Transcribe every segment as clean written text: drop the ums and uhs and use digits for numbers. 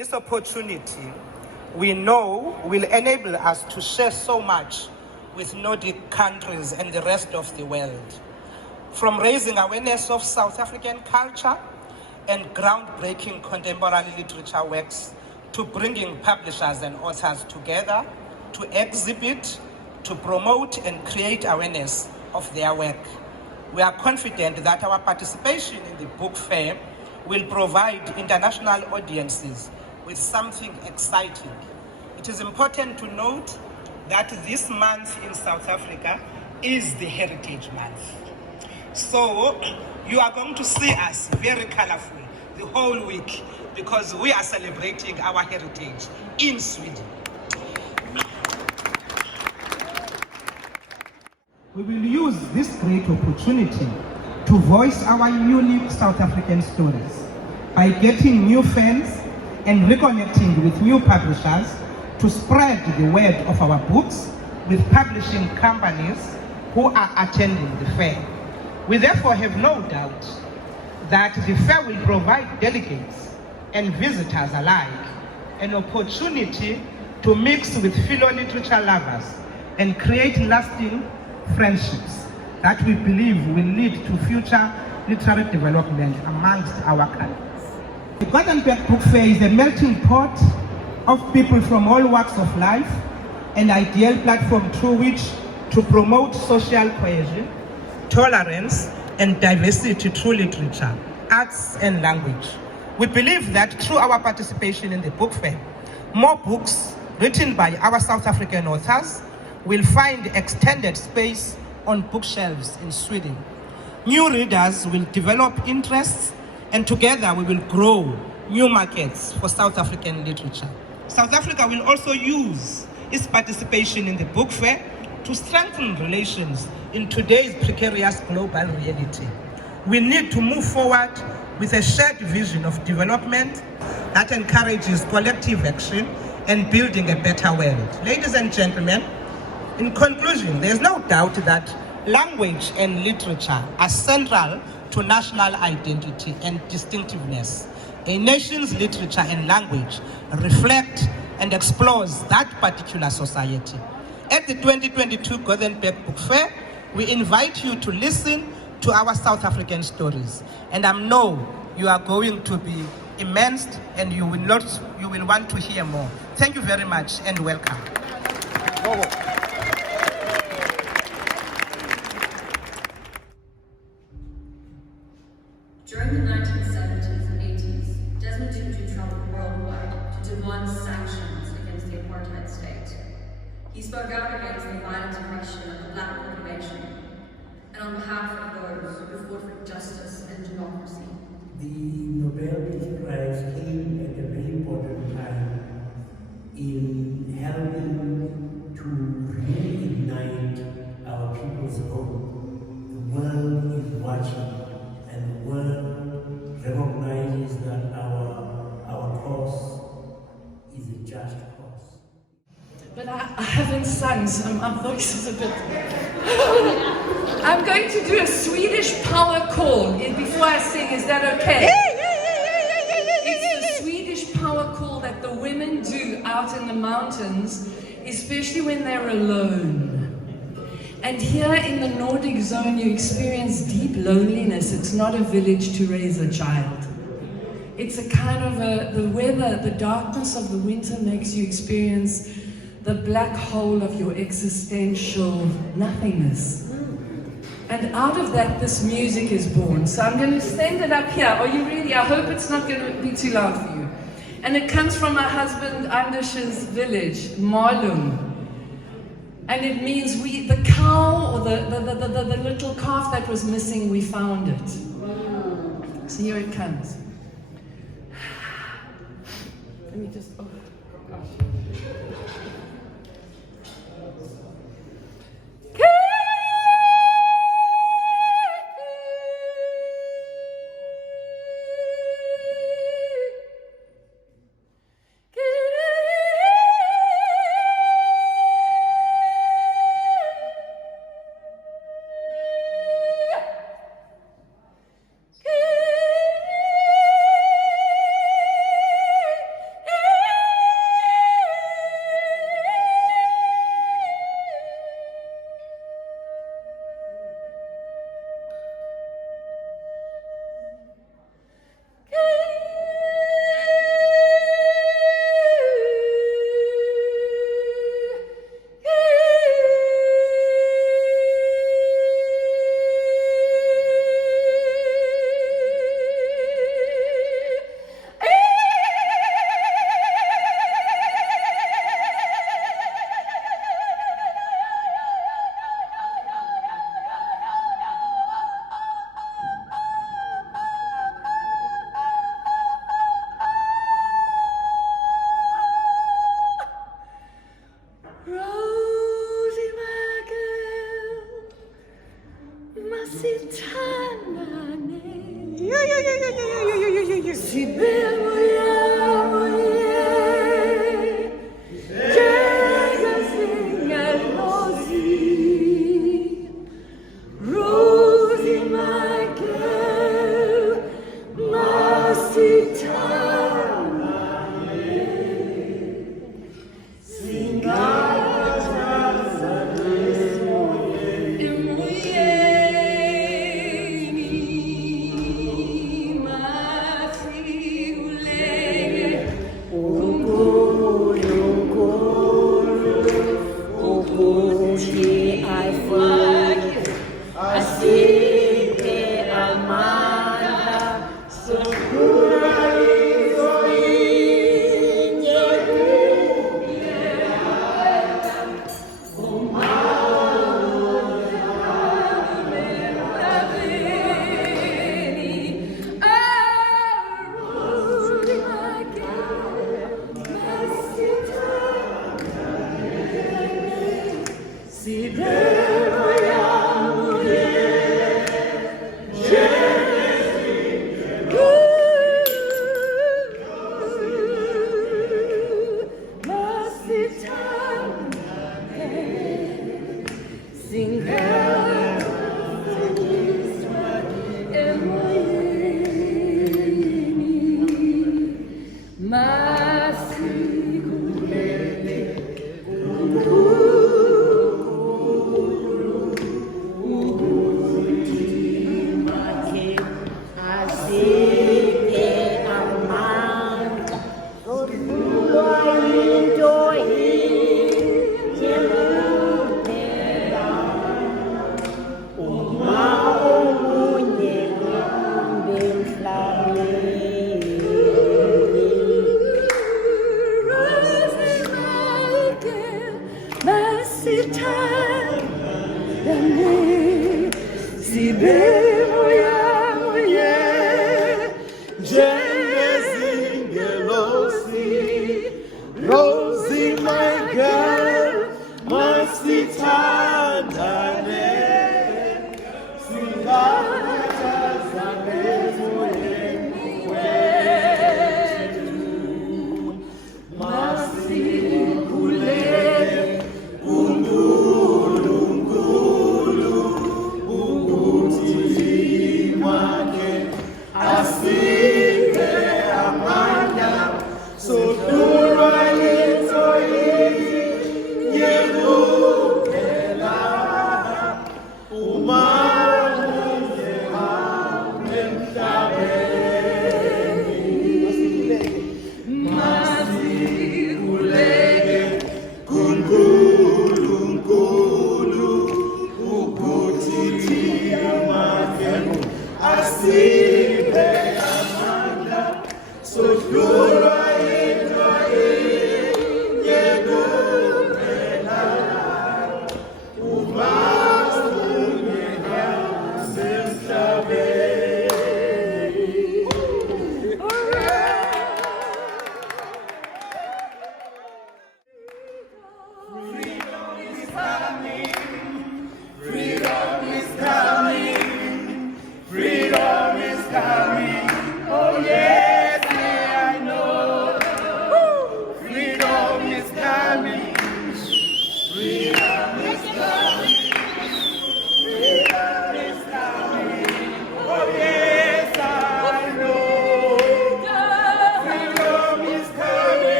This opportunity, we know, will enable us to share so much with Nordic countries and the rest of the world. From raising awareness of South African culture and groundbreaking contemporary literature works, to bringing publishers and authors together to exhibit, to promote and create awareness of their work. We are confident that our participation in the book fair will provide international audiences with something exciting. It is important to note that this month in South Africa is the Heritage Month. So you are going to see us very colorful the whole week because we are celebrating our heritage in Sweden. We will use this great opportunity to voice our unique South African stories by getting new fans and reconnecting with new publishers to spread the word of our books with publishing companies who are attending the fair. We therefore have no doubt that the fair will provide delegates and visitors alike an opportunity to mix with fellow literature lovers and create lasting friendships that we believe will lead to future literary development amongst our countries. The Göteborg Book Fair is a melting pot of people from all walks of life, an ideal platform through which to promote social cohesion, tolerance, and diversity through literature, arts, and language. We believe that through our participation in the book fair, more books written by our South African authors will find extended space on bookshelves in Sweden. New readers will develop interests, and together we will grow new markets for South African literature. South Africa will also use its participation in the book fair to strengthen relations in today's precarious global reality. We need to move forward with a shared vision of development that encourages collective action and building a better world. Ladies and gentlemen, in conclusion, there is no doubt that language and literature are central to national identity and distinctiveness. A nation's literature and language reflect and explores that particular society. At the 2022 Göteborg Book Fair, we invite you to listen to our South African stories. And I know you are going to be immersed and you will want to hear more. Thank you very much and welcome. During the 1970s and 80s, Desmond Tutu traveled worldwide to demand sanctions against the apartheid state. He spoke out against the violent oppression of the black population and on behalf of those who fought for justice and democracy. The Nobel Peace Prize came at a very important time in helping to reignite our people's hope. The world is watching, and the world recognizes that our cause is a just cause. But I haven't sung, so my voice is a bit... I'm going to do a Swedish power call before I sing. Is that okay? It's the Swedish power call that the women do out in the mountains, especially when they're alone. And here in the Nordic zone, you experience deep loneliness. It's not a village to raise a child. It's a kind of the weather, the darkness of the winter makes you experience the black hole of your existential nothingness. And out of that, this music is born. So I'm going to stand it up here. Are you ready? I hope it's not going to be too loud for you. And it comes from my husband Anders's village, Malung. And it means the cow, or the little calf that was missing, we found it. So here it comes. Let me just, oh gosh.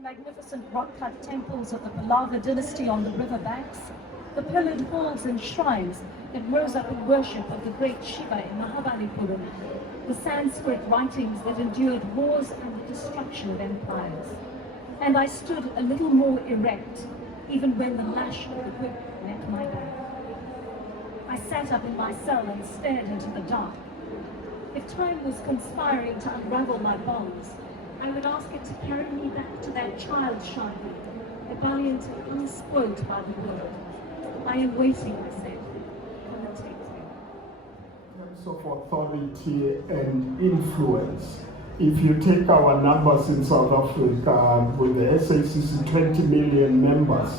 Magnificent rock-cut temples of the Pallava dynasty on the river banks, the pillared halls and shrines that rose up in worship of the great Shiva in Mahabalipuram, the Sanskrit writings that endured wars and the destruction of empires. And I stood a little more erect, even when the lash of the whip met my back. I sat up in my cell and stared into the dark. If time was conspiring to unravel my bonds, I would ask it to carry me back to that child's childhood, valiant and unspoilt by the world. I am waiting, I said. Come and take me. In terms of authority and influence, if you take our numbers in South Africa with the SACC 20 million members,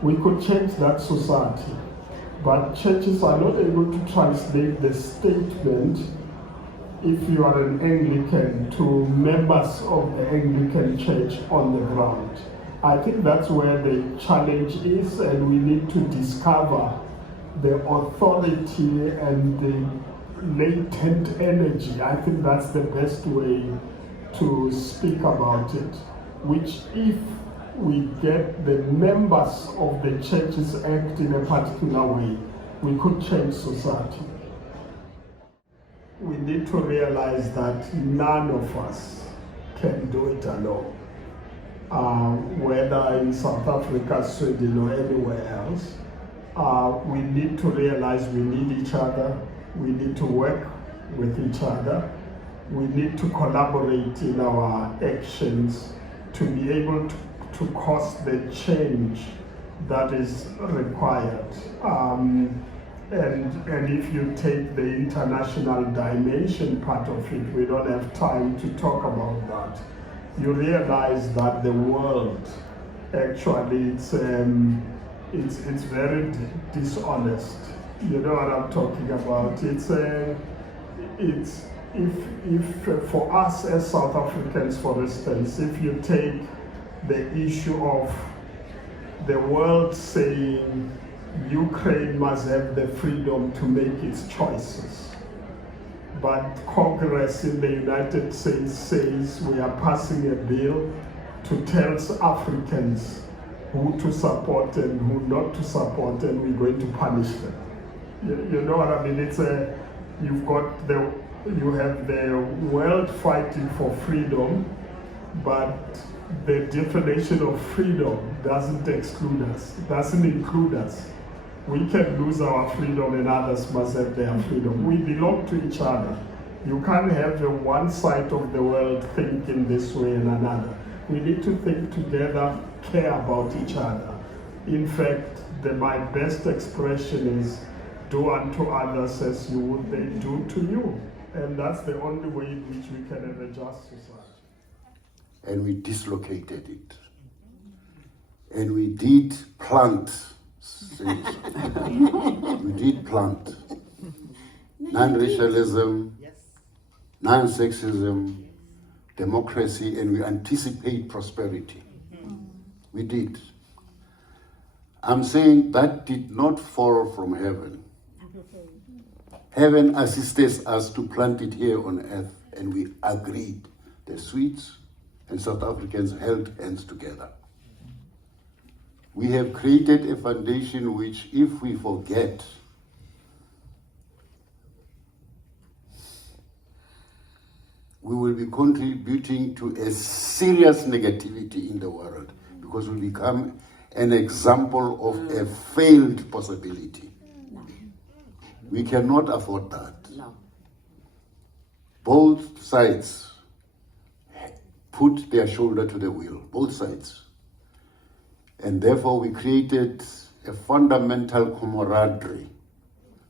we could change that society. But churches are not able to translate the statement, if you are an Anglican, to members of the Anglican Church on the ground. I think that's where the challenge is, and we need to discover the authority and the latent energy. I think that's the best way to speak about it, which if we get the members of the churches act in a particular way, we could change society. We need to realize that none of us can do it alone. Whether in South Africa, Sweden, or anywhere else, we need to realize we need each other, we need to work with each other, we need to collaborate in our actions to be able to cause the change that is required. And if you take the international dimension part of it, we don't have time to talk about that. You realize that the world actually it's very dishonest. You know what I'm talking about? It's if for us as South Africans, for instance, if you take the issue of the world saying Ukraine must have the freedom to make its choices, but Congress in the United States says we are passing a bill to tell Africans who to support and who not to support, and we're going to punish them. You know what I mean? It's you have the world fighting for freedom, but the definition of freedom doesn't exclude us, doesn't include us. We can lose our freedom and others must have their freedom. We belong to each other. You can't have one side of the world think in this way and another. We need to think together, care about each other. In fact, my best expression is, do unto others as you would they do to you. And that's the only way in which we can have a just society. And we dislocated it. And we did plant. We did plant. Non-racialism, non-sexism, democracy, and we anticipate prosperity. We did. I'm saying that did not fall from heaven. Heaven assisted us to plant it here on earth, and we agreed. The Swedes and South Africans held hands together. We have created a foundation which, if we forget, we will be contributing to a serious negativity in the world, because we become an example of a failed possibility. We cannot afford that. No. Both sides put their shoulder to the wheel, both sides. And therefore we created a fundamental camaraderie.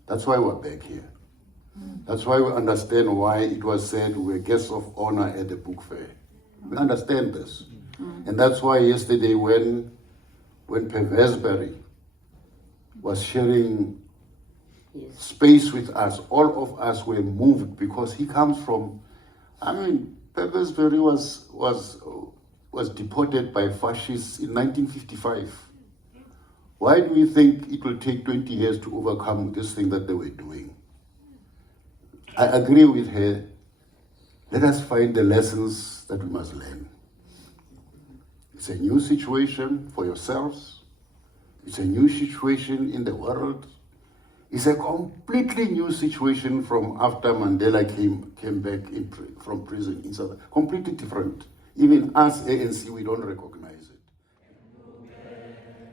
That's why we're back here. That's why we understand why it was said we're guests of honor at the book fair. We understand this. And that's why yesterday when Perversberry was sharing space with us, all of us were moved, because he comes from, Perversberry was deported by fascists in 1955. Why do we think it will take 20 years to overcome this thing that they were doing? I agree with her. Let us find the lessons that we must learn. It's a new situation for yourselves. It's a new situation in the world. It's a completely new situation from after Mandela came back from prison in South Africa. Completely different. Even us, ANC, we don't recognize it.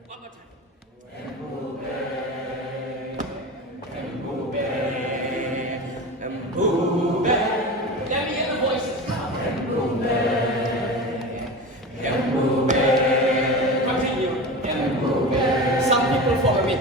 One more time. Let me hear the voices. Continue. Some people follow me.